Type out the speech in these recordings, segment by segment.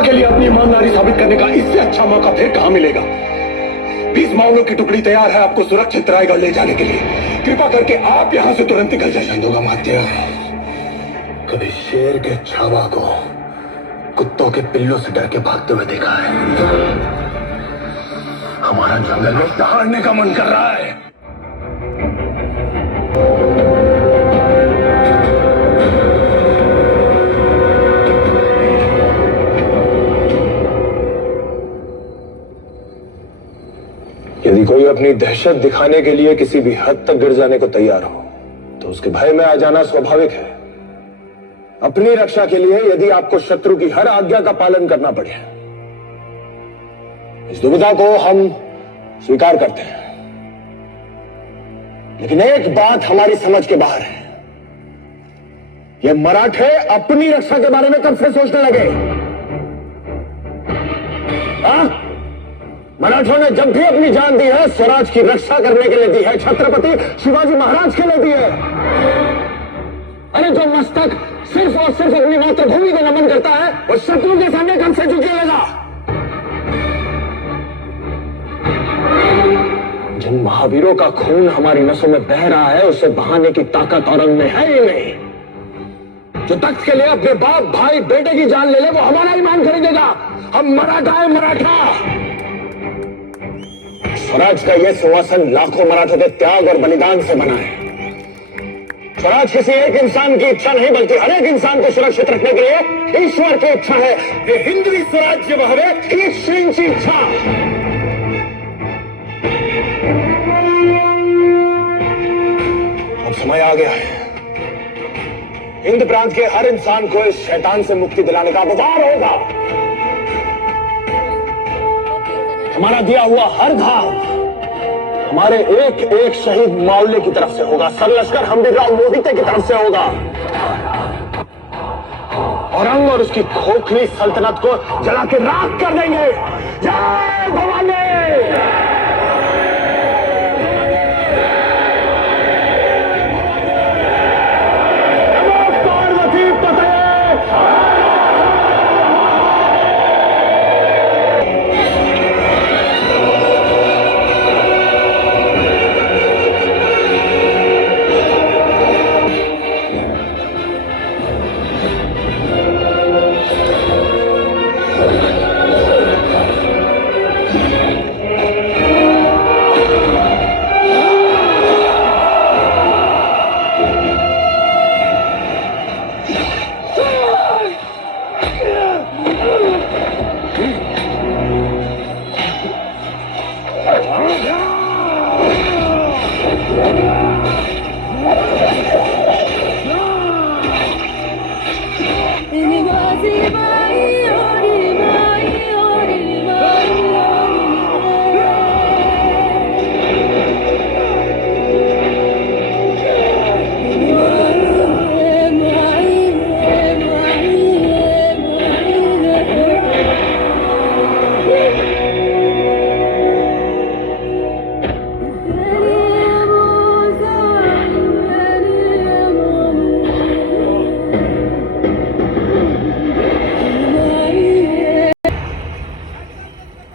कृपा के लिए अपनी ईमानदारी साबित करने का इससे अच्छा मौका फिर कहां मिलेगा। 20 मावलों की टुकड़ी तैयार है आपको सुरक्षित रायगढ़ ले जाने के लिए। कृपा करके आप यहां से तुरंत निकल जाइए। चंदोगामात्य, कभी शेर के छावा को कुत्तों के पिल्लों से डर के भागते हुए देखा है। हमारा जंगल में दहाड़ने का मन कर रहा है। यदि कोई अपनी दहशत दिखाने के लिए किसी भी हद तक गिर जाने को तैयार हो तो उसके भय में आ जाना स्वाभाविक है। अपनी रक्षा के लिए यदि आपको शत्रु की हर आज्ञा का पालन करना पड़े, इस दुविधा को हम स्वीकार करते हैं। लेकिन एक बात हमारी समझ के बाहर है, ये मराठे अपनी रक्षा के बारे में कब से सोचने लगे? मराठों ने जब भी अपनी जान दी है स्वराज की रक्षा करने के लिए दी है, छत्रपति शिवाजी महाराज के लिए दी है। अरे जो मस्तक सिर्फ और सिर्फ अपनी मातृभूमि को नमन करता है वो शत्रु के सामने कब से झुकेगा? जिन महावीरों का खून हमारी नसों में बह रहा है उसे बहाने की ताकत औरंग में है ही नहीं। जो तख्त के लिए अपने बाप भाई बेटे की जान ले ले वो हमारा ईमान खरीदेगा। हम मराठा है, मराठा। स्वराज का यह सिंहासन लाखों मराठों के त्याग और बलिदान से बना है। स्वराज किसी एक इंसान की इच्छा नहीं बल्कि हर एक इंसान को सुरक्षित रखने के लिए ईश्वर की इच्छा है। ये हिंदवी स्वराज्य बहवे ही श्रींची इच्छा। अब समय आ गया है, हिंद प्रांत के हर इंसान को इस शैतान से मुक्ति दिलाने का अधिकार होगा। हमारा दिया हुआ हर घाव हमारे एक एक शहीद मावले की तरफ से होगा। सरलश्कर हम्बीरराव मोहिते की तरफ से होगा। औरंग और उसकी खोखली सल्तनत को जला के राख कर देंगे। जय भवानी।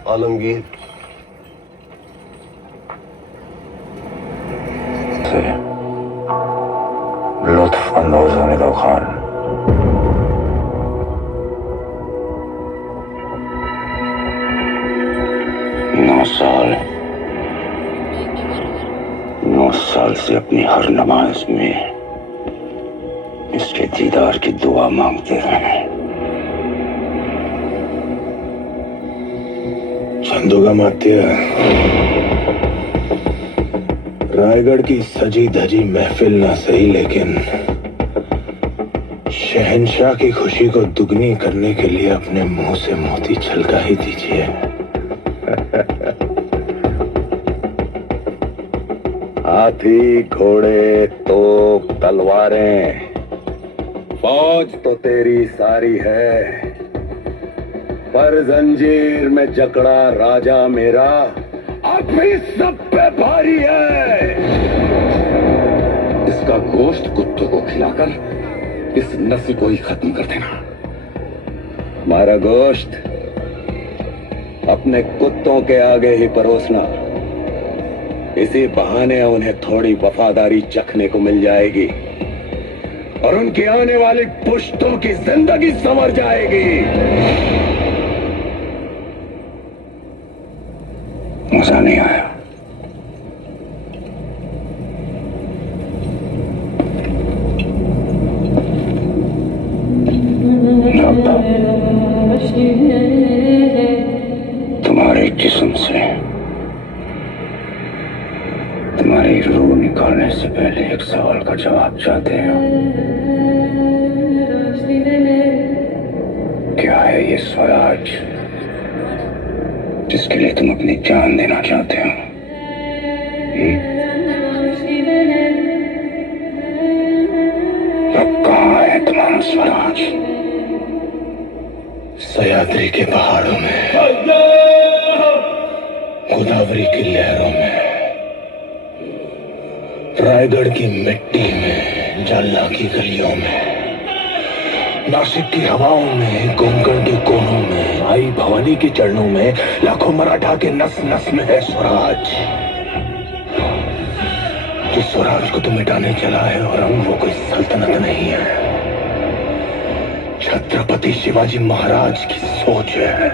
आलमगीर से लुत्फ अंदोज होने दो खान। 9 साल से अपनी हर नमाज में इसके दीदार की दुआ मांगते रहे। चंदोगामात्य, रायगढ़ की सजी धजी महफिल ना सही लेकिन शहंशाह की खुशी को दुगनी करने के लिए अपने मुंह से मोती छलका ही दीजिए। हाथी, घोड़े, तोप, तलवारें, फौज तो तेरी सारी है, पर जंजीर में जकड़ा राजा मेरा अब भी सब पे भारी है। इसका गोश्त कुत्तों को खिलाकर इस नस्ल को ही खत्म कर देना। हमारा गोश्त अपने कुत्तों के आगे ही परोसना। इसी बहाने उन्हें थोड़ी वफादारी चखने को मिल जाएगी और उनकी आने वाली पुश्तों की जिंदगी संवर जाएगी। मजा नहीं आया? तुम्हारे जिस्म से तुम्हारी रूह निकालने से पहले एक सवाल का जवाब चाहते हो। क्या है ये स्वराज जिसके लिए तुम अपनी जान देना चाहते हो? अब कहाँ है तुम्हारा स्वराज? सह्याद्री के पहाड़ों में, गोदावरी की लहरों में, रायगढ़ की मिट्टी में, जालना की गलियों में, नासिक की हवाओं में, कोंकण के कोनों में, आई भवानी के चरणों में, लाखों मराठा के नस नस में है स्वराज। जिस स्वराज को तुम मिटाने चला है और वो कोई सल्तनत नहीं है, छत्रपति शिवाजी महाराज की सोच है।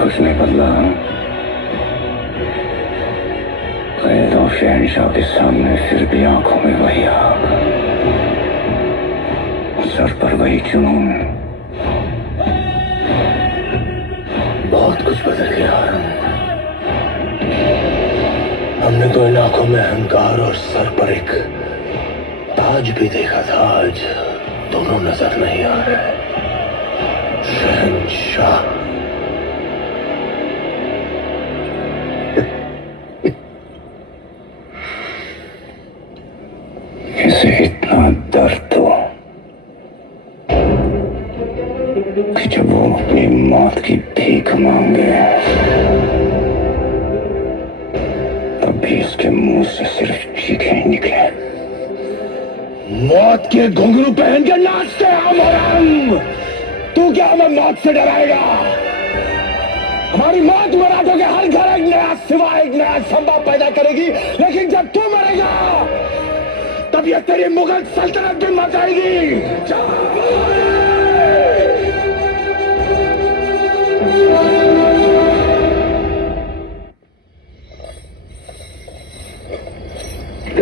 कुछ नहीं बदला। कैदों शहंशाह के सामने फिर भी आंखों में वही आग, सर पर वही जुनून। बहुत कुछ बदल गया। हमने तो इन आंखों में अहंकार और सर पर एक ताज भी देखा था, आज दोनों नजर नहीं आ रहे। शहंशाह इसे इतना दर्द हो कि जब वो अपनी मौत की भीख मांगे तब भी इसके मुंह से सिर्फ चीखें ही निकले। मौत के घुंघरू पहन के नाचते हम और हम। तू क्या हमें मौत से डराएगा? हमारी मौत मराठों के हर घर एक नया सिवा, एक नया संभव पैदा करेगी, लेकिन जब तू मरेगा तब ये तेरी मुगल सल्तनत भी मर जाएगी।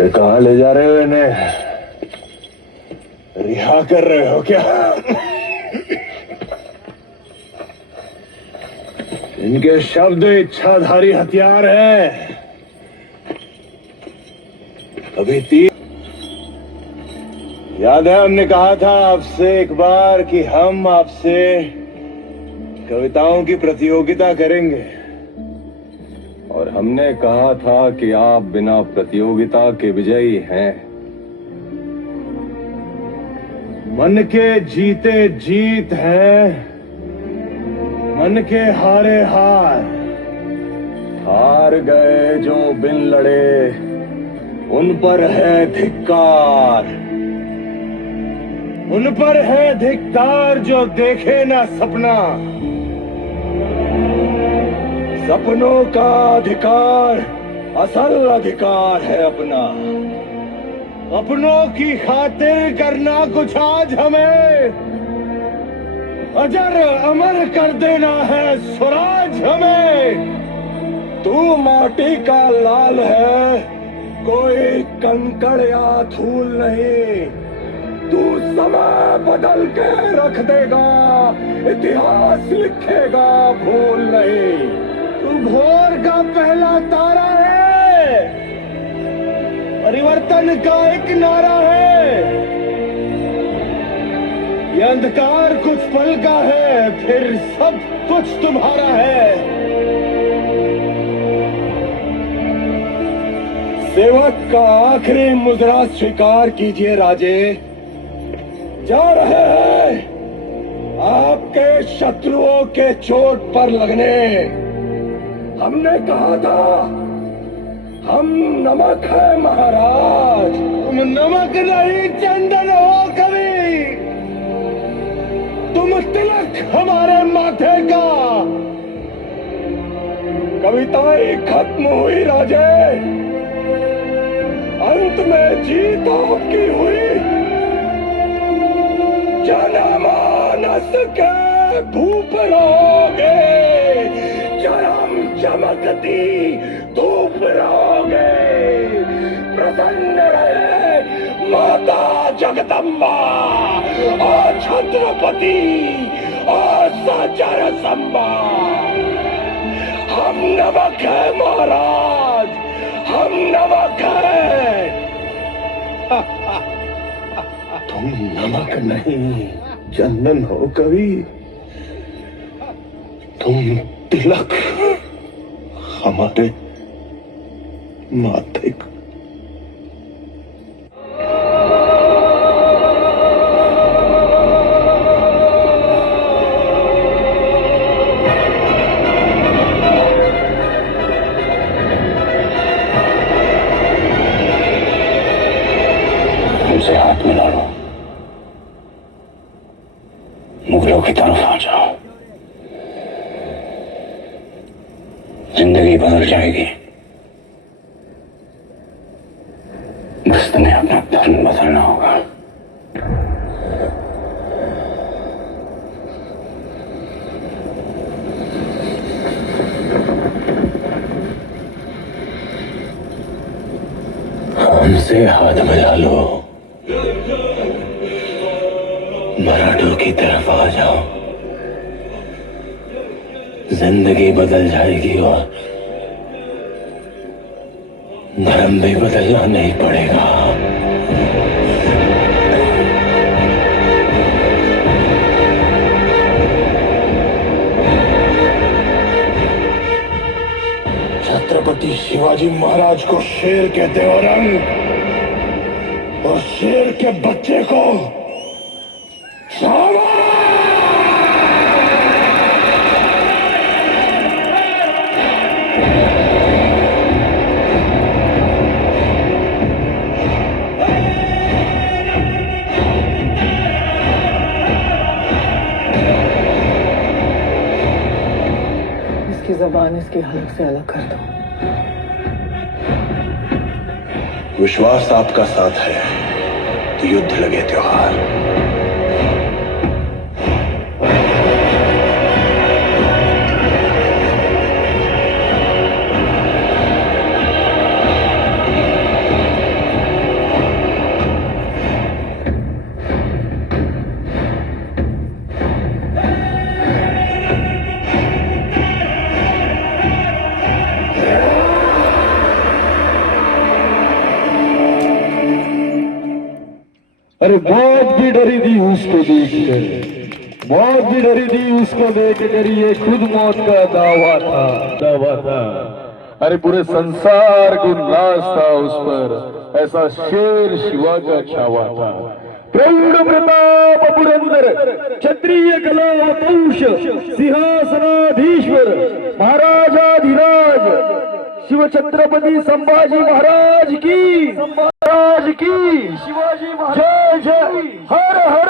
कहाँ ले जा रहे हो इन्हें? रिहा कर रहे हो क्या? इनके शब्द इच्छाधारी हथियार हैं। अभी याद है हमने कहा था आपसे एक बार कि हम आपसे कविताओं की प्रतियोगिता करेंगे, और हमने कहा था कि आप बिना प्रतियोगिता के विजयी हैं। मन के जीते जीत हैं, मन के हारे हार। हार गए जो बिन लड़े उन पर है धिक्कार, उन पर है धिक्कार जो देखे ना सपना। सपनों का अधिकार असल अधिकार है अपना। अपनों की खातिर करना कुछ आज हमें, अजर अमर कर देना है स्वराज हमें। तू माटी का लाल है, कोई कंकड़ या धूल नहीं। तू समय बदल के रख देगा, इतिहास लिखेगा भूल नहीं। तू भोर का पहला तारा है, परिवर्तन का एक नारा है। ये अंधकार कुछ पल का है, फिर सब कुछ तुम्हारा है। सेवक का आखिरी मुद्रा स्वीकार कीजिए राजे। जा रहे हैं आपके शत्रुओं के चोट पर लगने। हमने कहा था हम नमक है महाराज। तुम नमक नहीं चंदन हो कवि, तुम तिलक हमारे माथे का। कविताएं खत्म हुई राजे, अंत में जीत आपकी हुई। जनमानस के धूप रहोगे, चरम चमकती धूप रहोगे। प्रसन्न रहे माता जगदम्बा और छत्रपति और सचर संबा। हम नमक है महाराज, हम नमक है। तुम नमक नहीं चंदन हो कवि, तुम तिलक हमारे माथे का। हमसे हाथ मिला लो, मुगलों की तरफ आ जाओ। जिंदगी बदल जाएगी, बस तुम्हें अपना धर्म बदलना होगा। हमसे हाथ मिला लो, मराठों की तरफ आ जाओ। जिंदगी बदल जाएगी और धर्म भी बदलना नहीं पड़ेगा। छत्रपति शिवाजी महाराज को शेर कहते हो रंग, और शेर के बच्चे को शाबाश। इसकी जबान इसकी हलक से अलग कर दो। विश्वास आपका साथ है तो युद्ध लगे त्योहार। अरे बहुत भी डरी थी उसको देखकर, बहुत भी डरी थी उसको देखकर। ये खुद मौत का दावा था। अरे पूरे संसार को नाज था उस पर, ऐसा शेर शिवा का छावा था। प्रौढ़ प्रताप पुरंदर क्षत्रिय कलावतंश सिंहासनाधीश्वर महाराजाधिराज शिव छत्रपति संभाजी महाराज की, शिवाजी महाराज जय जय हर हर।